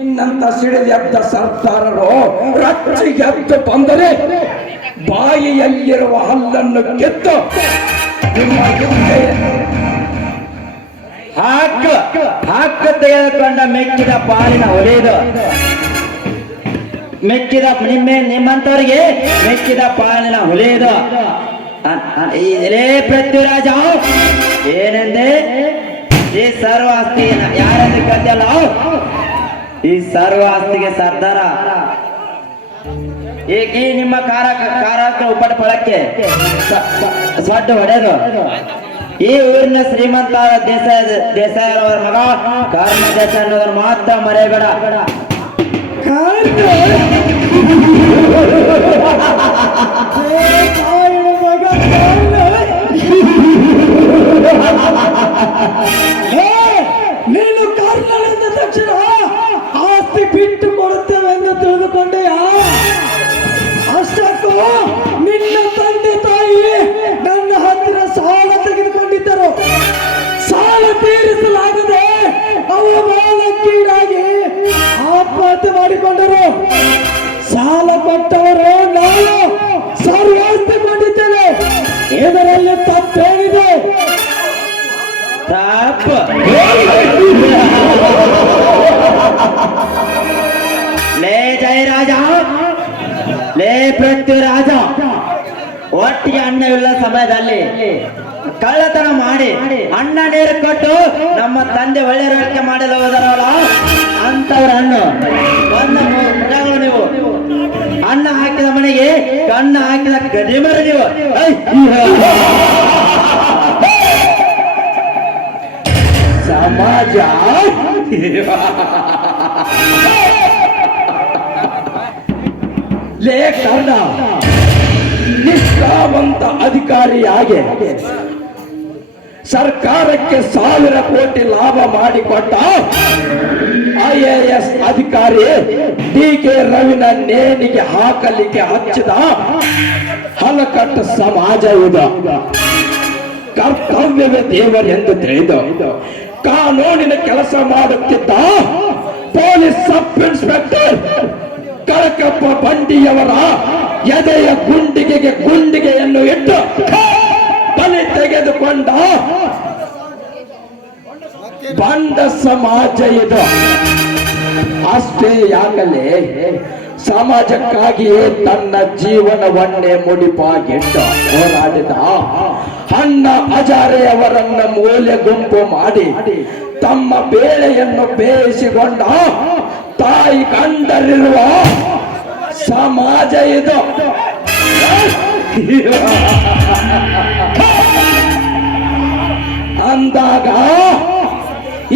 ನಿನ್ನಂತ ಸಿಡಿದೆದ್ದ ಸರ್ದಾರರು ರಚ್ಚಿಗೆದ್ದು ಬಂದರೆ ಬಾಯಿಯಲ್ಲಿರುವ ಹಲ್ಲನ್ನು ಗೆದ್ದು ನಿಮ್ಮ ಹಕ್ಕ ತೆಗೆದುಕೊಂಡ ಮೆಕ್ಕಿದ ಪಾಲಿನ ಒಲೆಯದು ಮೆಕ್ಕಿದ ನಿಮ್ಮಂತವರಿಗೆ ಮೆಕ್ಕಿದ ಪಾಲಿನ ಹೊಲೆಯದು ಇದೇ ಪೃಥ್ವಿರಾಜ ಏನೆಂದೆ ಈ ಸರ್ವ ಆಸ್ತಿ ಯಾರೆಂದು ಕದ್ದಲ್ಲ ಈ ಸರ್ವ ಆಸ್ತಿಗೆ ಸರ್ದಾರ ಈಗ ಈ ನಿಮ್ಮ ಕಾರಕ್ಕೆ ಉಪ್ಪಟ ಫಳಕ್ಕೆ ಸೊಡ್ಡು ಹೊಡೆದು ಈ ಊರಿನ ಶ್ರೀಮಂತ ದೇಸಾಯಿ ಅವರ ಮಗ ಕರ್ಮ ದೇಸಾಯಿ ಅನ್ನೋದನ್ನು ಮಾತ್ರ ಮರೆಯಬೇಡ. ನೀನು ಕಾರ್ಯದಿಂದ ತಕ್ಷಣ ಆಸ್ತಿ ಬಿಟ್ಟು ಕೊಡುತ್ತೇವೆ ಎಂದು ತಿಳಿದುಕೊಂಡೆಯಾ? ಅಷ್ಟಕ್ಕೂ ನಿನ್ನ ತಂದೆ ತಾಯಿ ನನ್ನ ಹತ್ತಿರ ಸಾಲ ತೆಗೆದುಕೊಂಡಿದ್ದರು. ಸಾಲ ತೀರಿಸಲಾಗದೆ ಅವಮಾನಕ್ಕೀಡಾಗಿ ಆತ್ಮಹತ್ಯೆ ಮಾಡಿಕೊಂಡರು. ಸಾಲ ಕೊಟ್ಟವರು ನಾನು ಸರ್ವಾಸ್ತಿ ಮಾಡಿದ್ದೇನೆ. ಇದರಲ್ಲಿ ತಪ್ಪೇನಿದೆ? ಲೇ ಜಯರಾಜ, ಲೇ ಪೃಥ್ವಿರಾಜ, ಒಟ್ಟಿಗೆ ಅನ್ನವಿಲ್ಲ ಸಮಯದಲ್ಲಿ ಕಳ್ಳತನ ಮಾಡಿ ಅಣ್ಣ ನೀರು ಕೊಟ್ಟು ನಮ್ಮ ತಂದೆ ಒಳ್ಳೆ ರೊಕ್ಕ ಮಾಡಲು ಹೋದರಲ್ಲ ಅಂತವ್ರ ಹಣ್ಣು ಮೃಗಗಳು ನೀವು. ಅನ್ನ ಹಾಕಿದ ಮನೆಗೆ ಕಣ್ಣ ಹಾಕಿದ ಗದಿಮರು ನೀವು. ಸಮಾಜ ಲೇಖನ ನಿಷ್ಠಾವಂತ ಅಧಿಕಾರಿಯಾಗಿ ಸರ್ಕಾರಕ್ಕೆ 1000 ಕೋಟಿ ಲಾಭ ಮಾಡಿಕೊಟ್ಟ IAS ಅಧಿಕಾರಿ DK ರವಿನ ನೇಣಿಗೆ ಹಾಕಲಿಕ್ಕೆ ಹಚ್ಚಿದ ಹಲಕಟ್ಟು ಸಮಾಜ ಇದು. ಕರ್ತವ್ಯವೇ ದೇವರೆಂದು ತಿಳಿದು ಕಾನೂನಿನ ಕೆಲಸ ಮಾಡುತ್ತಿದ್ದ ಪೊಲೀಸ್ ಸಬ್ ಇನ್ಸ್ಪೆಕ್ಟರ್ ಕಳಕಪ್ಪ ಬಂಡಿಯವರ ಎದೆಯ ಗುಂಡಿಗೆಯನ್ನು ಇಟ್ಟು ಬಲಿ ತೆಗೆದುಕೊಂಡ ಬಂಡ ಸಮಾಜ ಇದು. ಅಷ್ಟೇ ಯಾಕಲೇ ಸಮಾಜಕ್ಕಾಗಿಯೇ ತನ್ನ ಜೀವನವನ್ನೇ ಮುಡಿಪಾಗಿಟ್ಟು ಹೋರಾಡಿದ ಅಣ್ಣ ಹಜಾರೆಯವರನ್ನ ಮೂಲೆ ಗುಂಪು ಮಾಡಿ ತಮ್ಮ ಬೇಳೆಯನ್ನು ಬೇಯಿಸಿಕೊಂಡ ತಾಯಿ ಕಂಡರಿರುವ ಸಮಾಜ ಇದು. ಅಂದಾಗ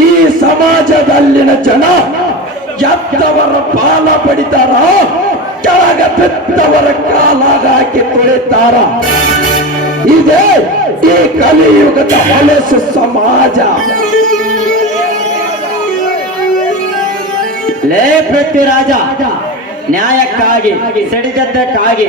ಈ ಸಮಾಜದಲ್ಲಿನ ಜನ ಎತ್ತವರ ಪಾಲ ಪಡಿತಾರ, ಕೆಳಗ ಬಿದ್ದವರ ಕಾಲಾಗಿ ತುಳಿತಾರ. ಇದೇ ಈ ಕಲಿಯುಗದ ಹೊಲಸು ಸಮಾಜ. ಲೇ ಪೃಥ್ವಿರಾಜ, ನ್ಯಾಯಕ್ಕಾಗಿ ಸಿಡಿದದ್ದಕ್ಕಾಗಿ